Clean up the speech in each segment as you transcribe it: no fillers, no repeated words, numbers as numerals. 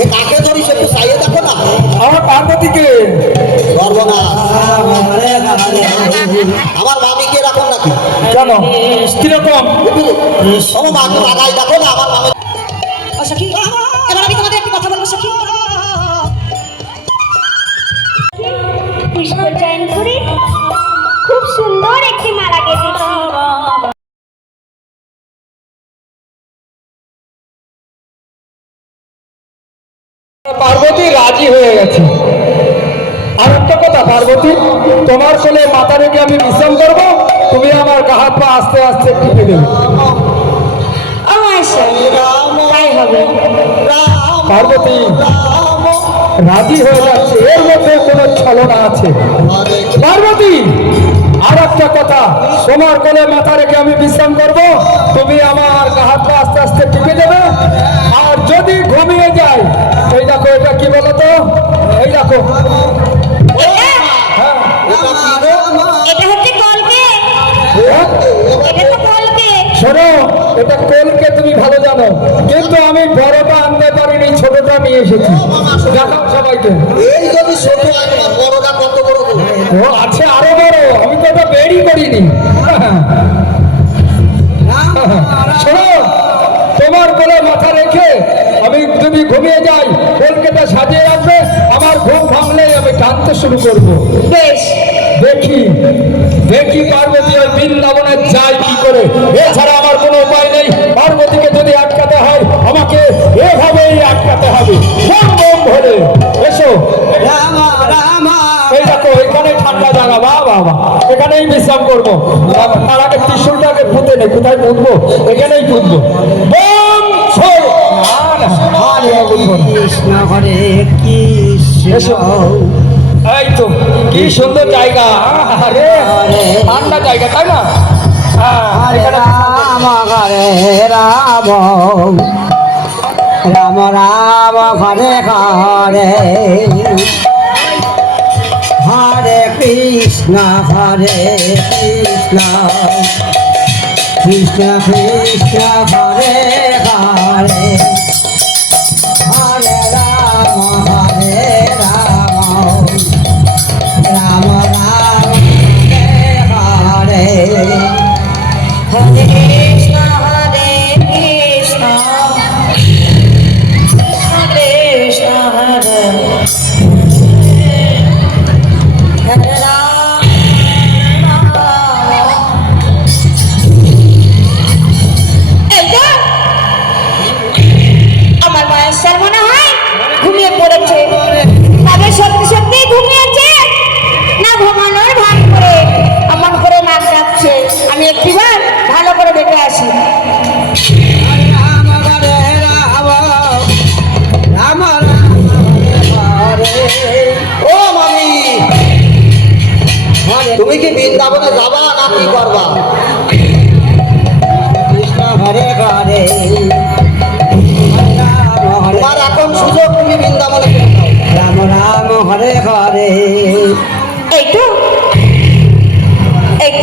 এ কাকে ধরিস একটু চাইয়ে দেখো না। আমার পার্বতীকে। সর্বনাশ, আমার মামিকে এরকম নাকি? কেন কিরকম? আমার মাকে লাগাই দেখো না আমার মামি। সখী, এবার আমি তোমাদের একটি কথা বলবো সখী। পুষ্প চয়ন করে খুব সুন্দর একটি মালা গেঁথেছি। পার্বতী রাজি হয়ে গেছে। আর একটা কথা পার্বতী, তোমার কোলে মাথা রেখে আমি বিশ্রাম করবো, তুমি আমার গা হাত পা আস্তে আস্তে টিপে দেবে। অবশ্যই তাই হবে। পার্বতী রাজি হয়ে যাচ্ছে, এর মধ্যে কোনো ছলনা আছে। পার্বতী আর একটা কথা, তোমার কোলে মাথা রেখে আমি বিশ্রাম করব, তুমি আমার গা হাত পা আস্তে আস্তে টিপে দেবে। আর যদি ঘুমিয়ে যায়, এই দেখো এটা কি বলো তো, এই দেখো হ্যাঁ, এটা হচ্ছে কলকে, এটা তো কলকে। শোনো, এটা কোলকে তুমি ভালো জানো, কিন্তু আমি বড়টা আনতে পারিনি, ছোটটা নিয়ে এসেছি। দেখাও সবাইকে। এই যদি ছোট হয় তোমার বড়টা কত বড় গো? ও আছে আরো বড়, আমি তো এটা বেরই করিনি। শোনো, তোমার কোলে মাথা রেখে আমি যদি ঘুমিয়ে যাই, কলকেটা সাজিয়ে রাখবে, আমার ঘুম ভাঙলে আমি টানতে শুরু করব। বেশ, দেখি দেখি পার্বতী ওই বৃন্দাবনে যায় কি করে। এছাড়া আমার কোনো উপায় নেই। পার্বতীকে যদি আটকাতে হয়, আমাকে এভাবেই আটকাতে হবে। বম বম ভরে এসো। এই দেখো এখানে ঠান্ডা জায়গা, বা বাবা, এখানেই বিশ্রাম করবো। তার আগে ত্রিশুলটাকে পুঁতে নেই, কোথায় পুঁতবো? এখানেই পুঁতবো। বম ছড়। না না, আর পুঁতবো না। কৃষ্ণ হরে কৃষ্ণ, এসো। এই তো কি সুন্দর জায়গা, আরে ঠান্ডা জায়গা, তাই না? হরে রাম হরে রাম, রাম রাম হরে হরে, হরে কৃষ্ণ কৃষ্ণ কৃষ্ণ হরে হরে, হরে রাম হরে রাম, রাম রাম হরে হরে, হরে কৃষ্ণ কৃষ্ণ কৃষ্ণ হরে হরে রাম রাম। এই তো আমার বয়সের মনে হয় ঘুমিয়ে পড়েছে। তবে সত্যি সত্যি ঘুমিয়েছে না ঘুমানোর ভান করে এমন করে নাক ডাকছে। আমি একটিবার ভালো করে দেখে আসি। রাম হরে রাম, রাম রাম হরে ও মামি, হরে, তুমি কি বৃন্দাবনে যাবা না কি করবা? কৃষ্ণ হরে হরে, রাম হরে তোমার এখন সুযোগ, তুমি বৃন্দাবনে চলে যাও। রাম রাম হরে হরে। এই তো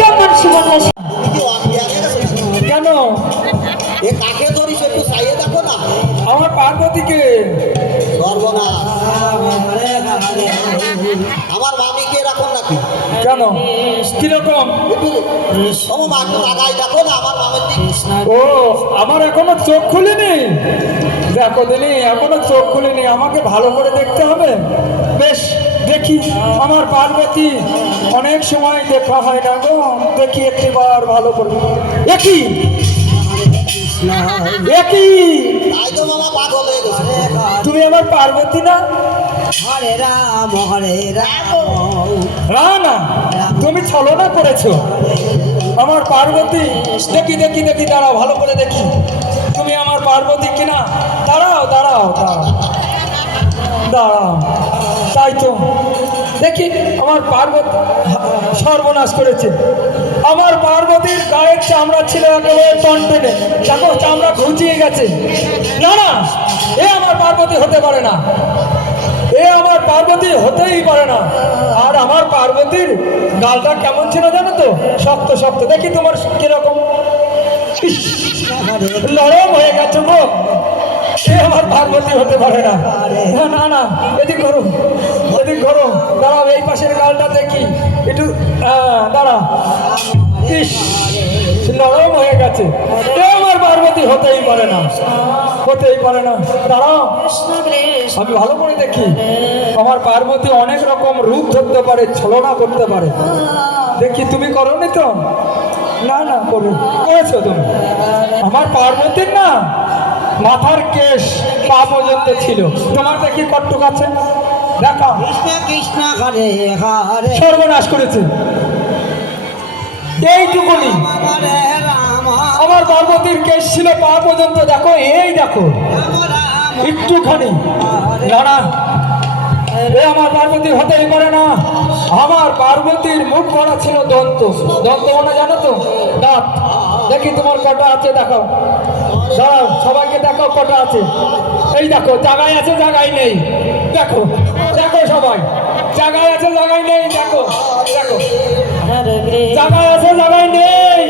আমার জীবন। তুমি কি অজ্ঞানে গেছো? কেন? এ কাকে ধরিস একটু চাইয়ে দেখো না। আমার পার্বতীকে। সর্বনাশ, রাম হরে হরে, আমার মামিকে এরকম নাকি? কেন কিরকম? একটু আমার মাকে লাগাই দেখো না আমার মামের দিক। ও আমার এখনো চোখ খুলেনি। দেখো দিনি, এখনো চোখ খুলেনি, আমাকে ভালো করে দেখতে হবে। বেশ দেখি আমার পার্বতী, অনেক সময় দেখা হয় না গো, দেখি একটিবার ভালো করে। একই একই, তাই তো মামা পাগল হয়ে গেছে। তুমি আমার পার্বতী না? হরে রাম হরে রাম, না না, তুমি ছলনা করেছো। আমার পার্বতী, দেখি দেখি দেখি, দাঁড়াও ভালো করে দেখি, তুমি আমার পার্বতী কিনা। দাঁড়াও দাঁড়াও দাঁড়াও দাঁড়াও, তাই তো দেখি আমার পার্বতী সর্বনাশ করেছে। আমার পার্বতীর গায়ের চামড়া ছিল একেবারে টনটনে, দেখো চামড়া ঘুচিয়ে গেছে। না না, এ আমার পার্বতী হতে পারে না, এ আমার পার্বতী হতেই পারে না। আর আমার পার্বতীর গালটা কেমন ছিল জানো তো? শক্ত শক্ত। দেখি তোমার কিরকম, ইস, নরম হয়ে গেছে গো। এ আমার পার্বতী হতে পারে না। না না না, এদিক করো, এদিক করো, দাঁড়াও, এই পাশের গালটা দেখি একটু, দাঁড়া। ইস, নরম হয়ে গেছে। এ আমার পার্বতী হতেই পারে না, হতেই পারে না। দাঁড়াও, আমি ভালো করে দেখি। আমার পার্বতী অনেক রকম রূপ ধরতে পারে, ছলনা করতে পারে। দেখি, তুমি করোনি তো? না না, করেছো তুমি। আমার পার্বতীর না মাথার কেশ পা পর্যন্ত ছিল, তোমার দেখি কট্টুক আছে, দেখা। কৃষ্ণ কৃষ্ণ হরে হরে সর্বনাশ করেছে এইটুকুনি। হরে রাম আমার পার্বতীর কেশ ছিল পা পর্যন্ত, দেখো, এই দেখো রাম একটুখানি। না না, এ আমার পার্বতী হতেই পারে না। আমার পার্বতীর মুখ করা ছিল দন্ত। দন্ত মানে জানো তো, দাঁত। দেখি তোমার কটা আছে, দেখো। দাঁড়াও, সবাইকে দেখো কটা আছে। এই দেখো, জায়গায় আছে, জায়গায় নেই। দেখো দেখো সবাই, জায়গায় আছে, জায়গায় নেই। দেখো দেখো, জায়গায় আছে, জায়গায় নেই।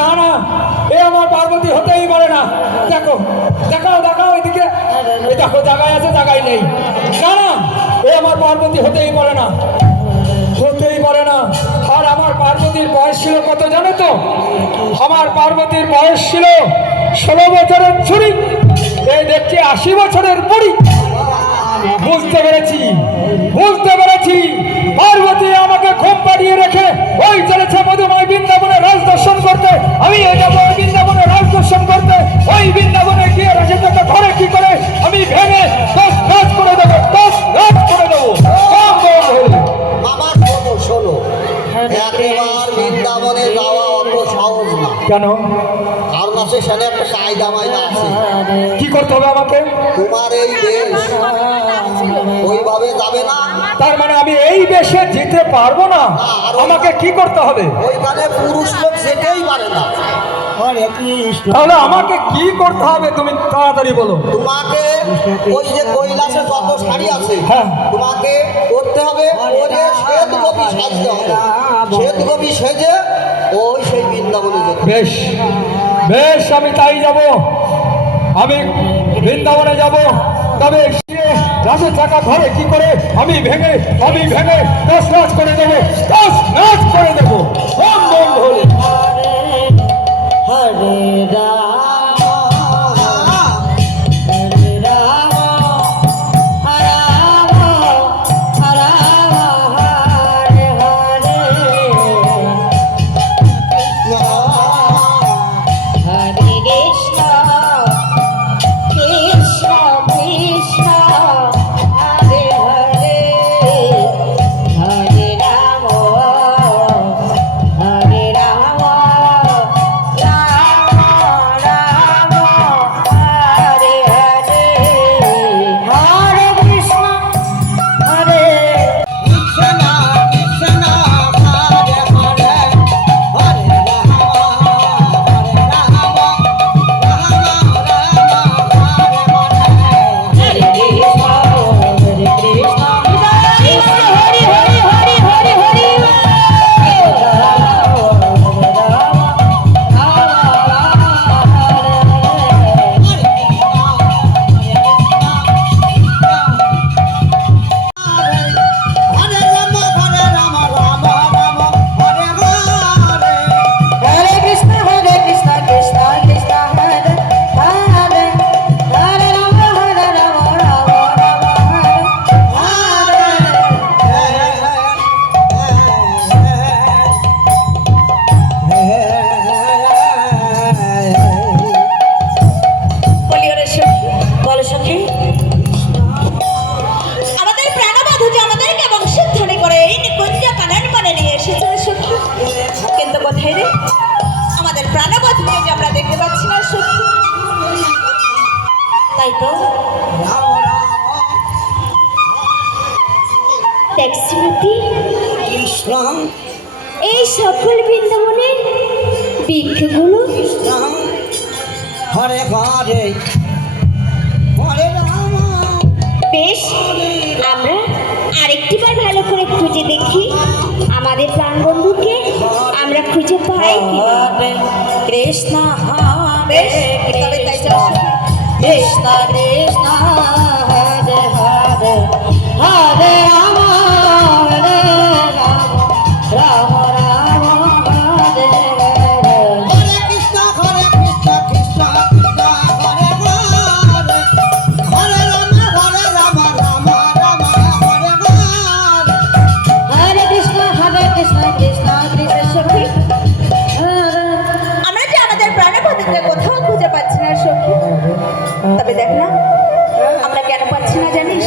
না না, এ আমার পার্বতী হতেই পারে না। দেখো, দেখাও দেখাও এদিকে, এই দেখো, জায়গায় আছে, জায়গায় নেই। না না, এ আমার পার্বতী হতেই পারে না, হতেই পারে না। আর আমার পার্বতীর বয়স ছিল কত জানো তো? আমার পার্বতীর বয়স ছিল 16 বছরের ছুরি, এই দেখছি 80 বছরের বুড়ি। বুঝতে পেরেছি, বুঝতে পেরেছি। পার্বতী আমাকে ঘুম পাড়িয়ে রেখে ওই চলেছে মধুময় বৃন্দাবনে রাজ দর্শন করতে। আমি যাবো ওই বৃন্দাবনে রাজ দর্শন করতে। ওই বৃন্দাবনে গিয়ে রাজেন্দ্রকে ধরে কি করে আমি ভেঙে দশ নাচ করে দেবো, দশ নাচ করে দেবো। মামা শোনো শোনো, একবার বৃন্দাবনে যাওয়া অত সহজ না। কেন? কারণ আছে, সেখানে একটা কায়দা মায়দা আছে। কি করতে হবে আমাকে? তোমার এই বেশ ওইভাবে যাবে না। তার মানে আমি এই বেশে যেতে পারবো না? আমাকে কি করতে হবে? ওইখানে পুরুষ লোক যেতেই পারে না। হরে কৃষ্ণ। তাহলে আমাকে কি করতে হবে তুমি তাড়াতাড়ি বলো। তোমাকে ওই যে কৈলাসে যত শাড়ি আছে, হ্যাঁ। তোমাকে করতে হবে ওরে শ্বেত গোপী সাজতে হবে। শ্বেত গোপী সেজে ওই সেই বৃন্দাবনে যেতে। বেশ বেশ, আমি তাই যাব। আমি বৃন্দাবনে যাব। তবে রাজের টাকা ধরে কি করে আমি ভেঙে দশ নাচ করে দেবো, দশ নাচ করে দেবো। বম বম ভোলে। হরে রাম হরে রাম রাম রাম হরে হরে হরে কৃষ্ণ কৃষ্ণ কৃষ্ণ হরে হরে হরে রাম হরে রাম রাম রাম হরে হরে হরে কৃষ্ণ হরে কৃষ্ণ কৃষ্ণ হরে হরে হরে রাম হরে রাম রাম রাম হরে হরে। হরে কৃষ্ণ হরে কৃষ্ণ কৃষ্ণ হরে হরে হরে হরে হরে হরে রাম হরে রাম রাম রাম হরে হরে। হরে কৃষ্ণ কৃষ্ণ কৃষ্ণ হরে হরে হরে রাম রাম হরে বলিওরে সখী, বলো সখী, আমাদের প্রাণবধূ যে আমাদেরকে বংশোদ্ধারী করে এই নিকুঞ্জ কানন বনে নিয়ে এসেছে সখী, কিন্তু কোথায় রে আমাদের প্রাণবধূকে যে আমরা দেখতে পাচ্ছি না সখী। তাই তো দেখ শ্রীমতী, কৃষ্ণ এই সকল বৃন্দাবনের বৃক্ষগুলো হরে হরে হরে রাম। বেশ, আমরা আরেকটিবার ভালো করে খুঁজে দেখি আমাদের প্রাণবন্ধুকে আমরা খুঁজে পাই কি কৃষ্ণ বেশ, তবে তাই চলো সখী। কৃষ্ণ কৃষ্ণ হরে হরে হরে রাম হরে রাম রাম রাম হরে হরে হরে কৃষ্ণ কৃষ্ণ কৃষ্ণ হরে হরে হরে রাম রাম রাম হরে হরে হরে কৃষ্ণ কৃষ্ণ কৃষ্ণ সখী আমরা যে আমাদের প্রাণপতিকে কোথাও খুঁজে পাচ্ছি না সখী। তবে দেখ না আমরা কেন পাচ্ছি না জানিস?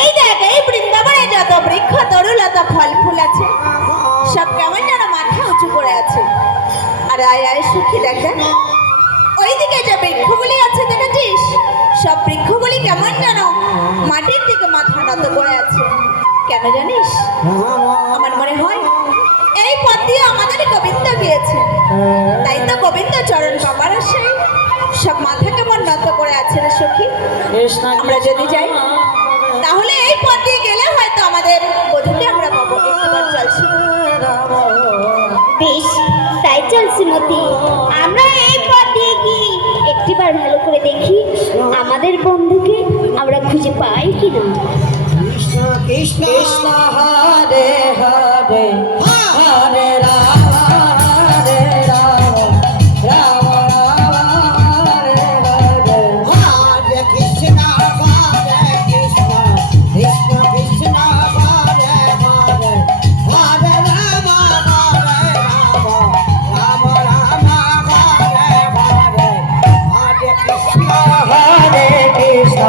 এই দেখ এই বৃন্দাবনে যত বৃক্ষ তরুলতা ফল ফুল আছে সব কেমন যেন মাথা উঁচু করে আছে। আর আয় আয় সখী দেখ দেখ ওইদিকে যে বৃক্ষগুলি আছে দেখেছিস? সব বৃক্ষগুলি কেমন যেন মাটির দিকে মাথা নত করে আছে। কেন জানিস? আমার মনে হয় এই পথ দিয়ে আমাদের গোবিন্দ গিয়েছে, তাই তো গোবিন্দ চরণ বাবার আসে সব মাথা কেমন নত করে আছে রে সখী। কৃষ্ণ আমরা যদি যাই তাহলে এই পথ দিয়ে গেলে হয়তো আমাদের বধূকে আমরা পাবো। একটুবার চলছি বেশ, তাই চলছি মতি। আমরা এই পথ দিয়ে গিয়ে একটিবার ভালো করে দেখি আমাদের বন্ধুকে আমরা খুঁজে পাই কিনা। কৃষ্ণ কৃষ্ণ কৃষ্ণ হরে হরে হরে রাম হরে রাম রাম রাম হরে হরে হরে কৃষ্ণ কৃষ্ণ কৃষ্ণ হরে হরে হরে রাম রাম রাম হরে হরে হরে কৃষ্ণ হরে কৃষ্ণ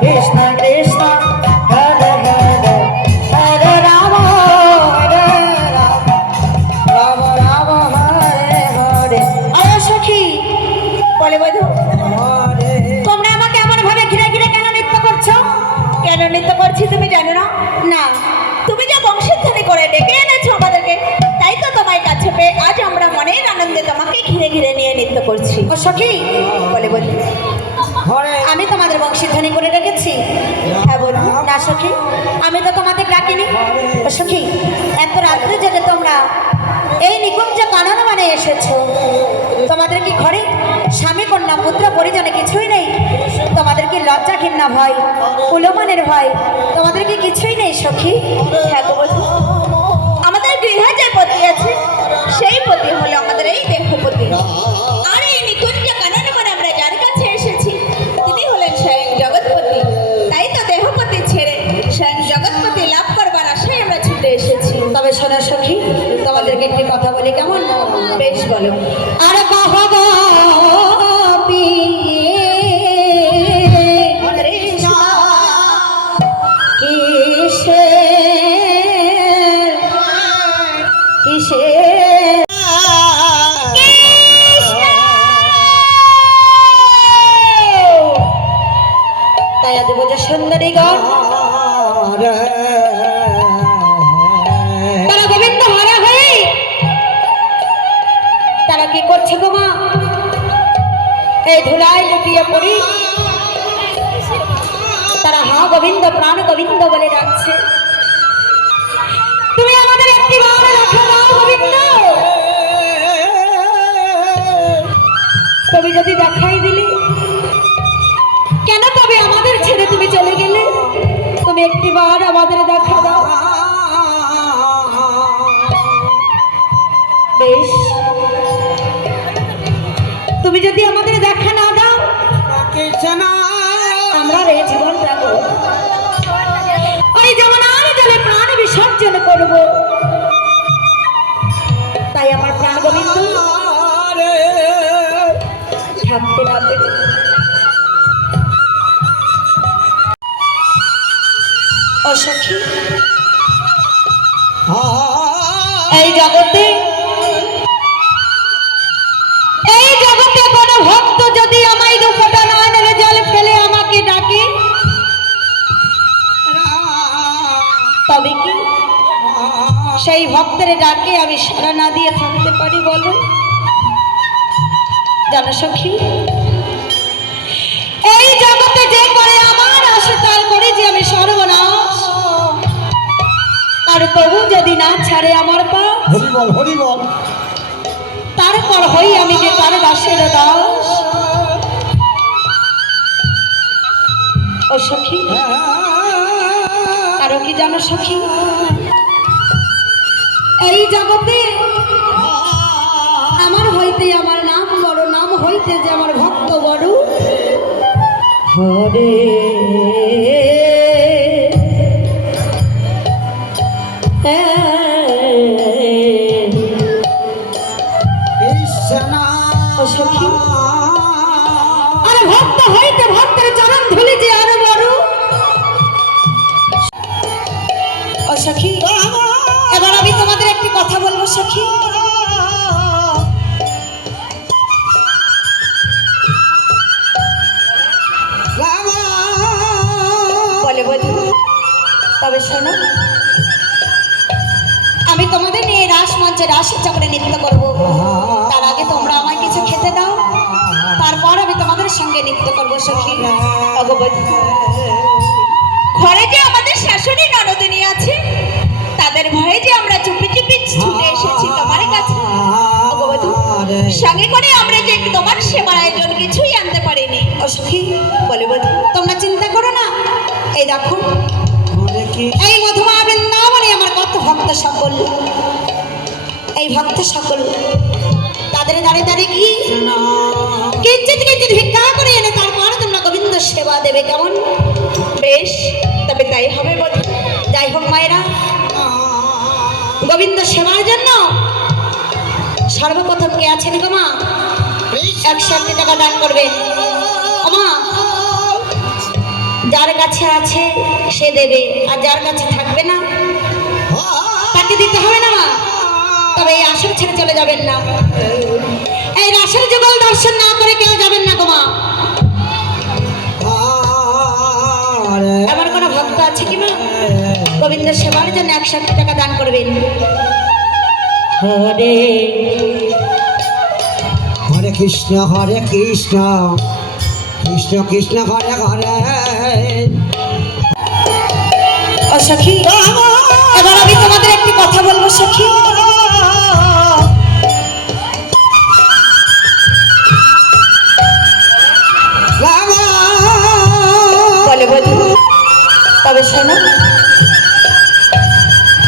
কৃষ্ণ কৃষ্ণ হরে হরে হরে রাম রাম রাম হরে হরে। আরে সখী বলে বধূ হরে তোমরা আমাকে এমন ভাবে ঘিরে ঘিরে কেন নৃত্য করছো? কেন নৃত্য করছি তুমি জানো না? না, তুমি যে বংশীধ্বনি করে ডেকে এনেছো আমাদেরকে, তাই তো তোমার কাছে পেয়ে আজ আমরা মনের আনন্দে তোমাকে ঘিরে ঘিরে নিয়ে নৃত্য করছি। ও সখী বলে বধূ হরে আমি তোমাদের বংশীধ্বনি করে রেখেছি। হ্যাঁ বধূ। না সখী, আমি তো তোমাদের ডাকিনি। ও সখী, এত রাত্রে জেগে তোমরা এই নিকুঞ্জ কানন মানে এসেছো, তোমাদের কি ঘরে স্বামী কন্যা পুত্র পরিজনে কিছুই নেই? তোমাদের কি লজ্জা ঘৃণা ভয় কুলমানের ভয় তোমাদের কি কিছুই নেই সখী? হ্যাঁ গো বধূ, আমাদের গৃহে যে পতি আছে সেই পতি হলো আমাদের এই দেহপতি। আর এই নিকুঞ্জ কাননে মানে আমরা যার কাছে এসেছি তিনি হলেন স্বয়ং জগৎপতি। তাই তো দেহপতি ছেড়ে স্বয়ং জগৎপতি লাভ করবার আশায় আমরা ছুটে এসেছি। তবে শোনো সখী, তোমাদেরকে একটি কথা বলি কেমন? বেশ বলো। আর বাবা তাই আজ বোঝে সুন্দরী গণ তারা গোবিন্দ হারা হয়ে তারা কি করছে গো মা? এই ধুলায় লুটিয়ে পড়ি তারা হা গোবিন্দ প্রাণ গোবিন্দ বলে ডাকছে। তুমি আমাদের একটি বার দেখা দাও গোবিন্দ। তুমি যদি দেখাই দিলে কেন তবে আমাদের ছেড়ে তুমি চলে গেলে? তুমি একটি বার আমাদের দেখা দাও। বেশ, তুমি যদি আমাদের দেখা না দাও আমরা রে জীবন রাখবো, ওই যমুনার জলে প্রাণ বিসর্জন করব। তাই আমার প্রাণ গোবিন্দ থাকতে না পেরে ও সখী, এই জগতে কোনো ভক্ত যদি আমায় দুপটা নয়নের জল ফেলে আমাকে ডাকে তবে কি সেই ভক্তের ডাকে আমি সাড়া না দিয়ে থাকতে পারি বলো? জানো সখী, এই জগতে যে করে আমার আসে তার করে যে আমি সর্বনাশ। আর তবু যদি না ছাড়ে আমার পা হরিবল হরিবল তারপর হই আমি যে তার দাসের দাস। ও সখী, আরো কি জানো সখী, এই জগতে আমার হইতে আমার নাম বড়, নাম হইতে যে আমার ভক্ত বড়। হরে ও সখী, আরে ভক্ত হইতে ভক্তের চরণ ধুলি যে আরো বড়। ও সখী, এবার আমি তোমাদের একটি কথা বলবো সখী। বলে বলি, তবে শোনো, আমি তোমাদের নিয়ে রাস মঞ্চে রাস চক্রে নৃত্য করব। তার আগে তোমরা আমায় কিছু খেতে দাও, তারপর আমি তোমাদের সঙ্গে নৃত্য করবো সখী। ভগবতী, ঘরে যে আমাদের শাশুড়ি ননদিনী আছে, তাদের ভয়ে যে আমরা চুপি চুপি ছুটে এসেছি তোমার কাছে। ভগবতী, সঙ্গে করে আমরা যে তোমার সেবার আয়োজন কিছুই আনতে পারিনি। ও সখী, বলে বলি, তোমরা চিন্তা করো না। এই দেখো, এই মধুমা বৃন্দাবনে আমার কত ভক্ত সকল, এই ভক্ত সকল তাদের দাঁড়িয়ে দাঁড়িয়ে গিয়ে কিঞ্চিত কিঞ্চিত ভিক্ষা করে এনে তারপর তোমরা গোবিন্দ সেবা দেবে, কেমন? বেশ, তবে তাই হবে বলি। যাই হোক মায়েরা, গোবিন্দ সেবার জন্য সর্বপ্রথম কে আছেন গো মা? 100 টাকা দান করবে। ও মা, যার কাছে আছে সে দেবে, আর যার কাছে থাকবে না তাকে দিতে হবে না মা। তবে এই আসর ছেড়ে চলে যাবেন না, এই রাসের যুগল দর্শন না করে কেউ যাবেন না গো মা। আমার কোনো ভক্ত আছে কি মা? গোবিন্দ সেবার জন্য 100 টাকা দান করবেন। হরে হরে কৃষ্ণ কৃষ্ণ কৃষ্ণ হরে হরে। ও সখী, এবার আমি তোমাদের একটি কথা বলবো সখী। বলে বলি, তবে শোনো,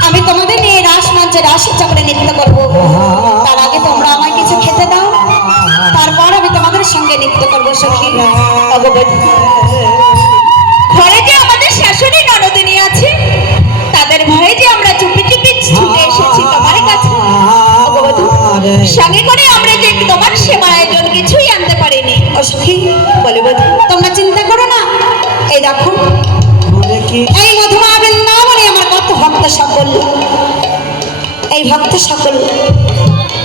আমি তোমাদের নিয়ে রাস মঞ্চে রাস চক্রে নৃত্য করবো। তার আগে তোমরা আমায় কিছু খেতে দাও, তারপর আমি তোমাদের সঙ্গে নৃত্য করবো সখী। ভগবতী, ঘরে যে আমাদের শাশুড়ি ননদিনী আছে, তাদের ভয়ে যে আমরা চুপি চুপি ছুটে এসেছি তোমার কাছে। ভগবতী, সঙ্গে করে আমরা যে তোমার সেবার আয়োজন কিছুই আনতে পারিনি। ও সখী, বলে বলি, তোমরা চিন্তা করো না। এই দেখো, এই মধুমা বৃন্দাবনে আমার কত ভক্ত সকল, এই ভক্ত সকল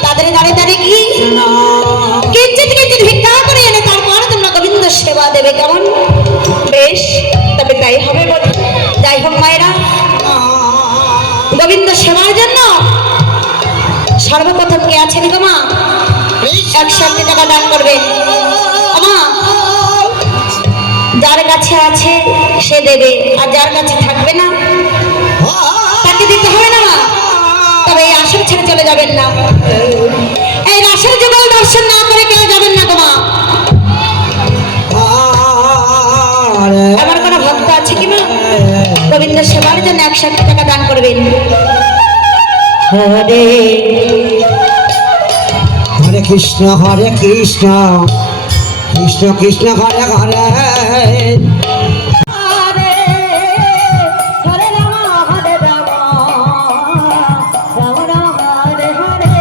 তাদের দাঁড়িয়ে দাঁড়িয়ে গিয়ে কিঞ্চিত কিঞ্চিত ভিক্ষা করে এনে তারপর তোমরা গোবিন্দ সেবা দেবে, কেমন? বেশ, তবে তাই হবে বলি। যাই হোক মায়েরা, গোবিন্দ সেবার জন্য সর্বপ্রথম কে আছেন গো মা? 100 টাকা দান করবে। ও মা, যার কাছে আছে সে দেবে, আর যার কাছে থাকবে না তাকে দিতে হবে না মা। তবে এই আসর ছেড়ে চলে যাবেন না, এই রাসের যুগল দর্শন না করে কেউ যাবেন না গো মা। আমার কোনো ভক্ত আছে কি মা? গোবিন্দ সেবার জন্য 100 টাকা দান করবেন। হরে হরে কৃষ্ণ কৃষ্ণ কৃষ্ণ হরে হরে। হরে হরে রাম হরে রাম, রাম রাম হরে হরে,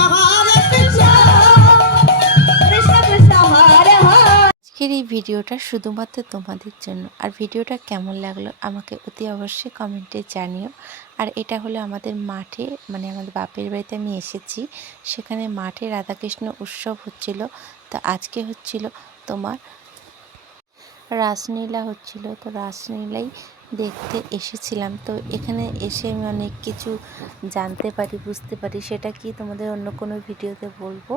হরে কৃষ্ণ কৃষ্ণ কৃষ্ণ হরে হরে। আজকের এই ভিডিওটা শুধুমাত্র তোমাদের জন্য। আর ভিডিওটা কেমন লাগলো আমাকে অতি অবশ্যই কমেন্টে জানিও। আর এটা হলো আমাদের মাঠে, মানে আমাদের বাপের বাড়িতে আমি এসেছি, সেখানে মাঠে রাধাকৃষ্ণ উৎসব হচ্ছিল। তো আজকে হচ্ছিল তোমার রাসলীলা হচ্ছিল, তো রাসলীলাই দেখতে এসেছিলাম। তো এখানে এসে আমি অনেক কিছু জানতে পারি, বুঝতে পারি, সেটা কি তোমাদের অন্য কোনো ভিডিওতে বলবো।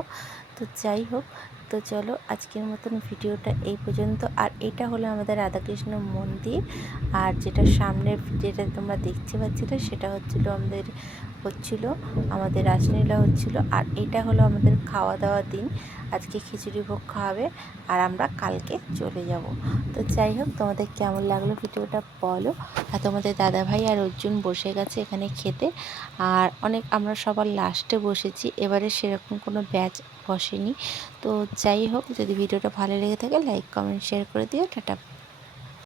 তো যাই হোক, তো চলো আজকের মতন ভিডিওটা এই পর্যন্ত। আর এটা হলো আমাদের রাধাকৃষ্ণ মন্দির, আর যেটা সামনে যেটা তোমরা দেখতে পাচ্ছিলে সেটা হচ্ছিল আমাদের হচ্ছিল, আমাদের রাসলীলা হচ্ছিল। আর এটা হলো আমাদের খাওয়া দাওয়ার দিন। আজকে খিচুড়ি ভোগ খাওয়াবে আর আমরা কালকে চলে যাব। তো যাই হোক, তোমাদের কেমন লাগলো ভিডিওটা বলো। আর তোমাদের দাদাভাই আর অর্জুন বসে গেছে এখানে খেতে। আর আমরা সবার লাস্টে বসেছি, এবারে সেরকম কোনো ব্যাচ বসেনি। তো যাই হোক, যদি ভিডিওটা ভালো লেগে থাকে লাইক কমেন্ট শেয়ার করে দিও। টাটা।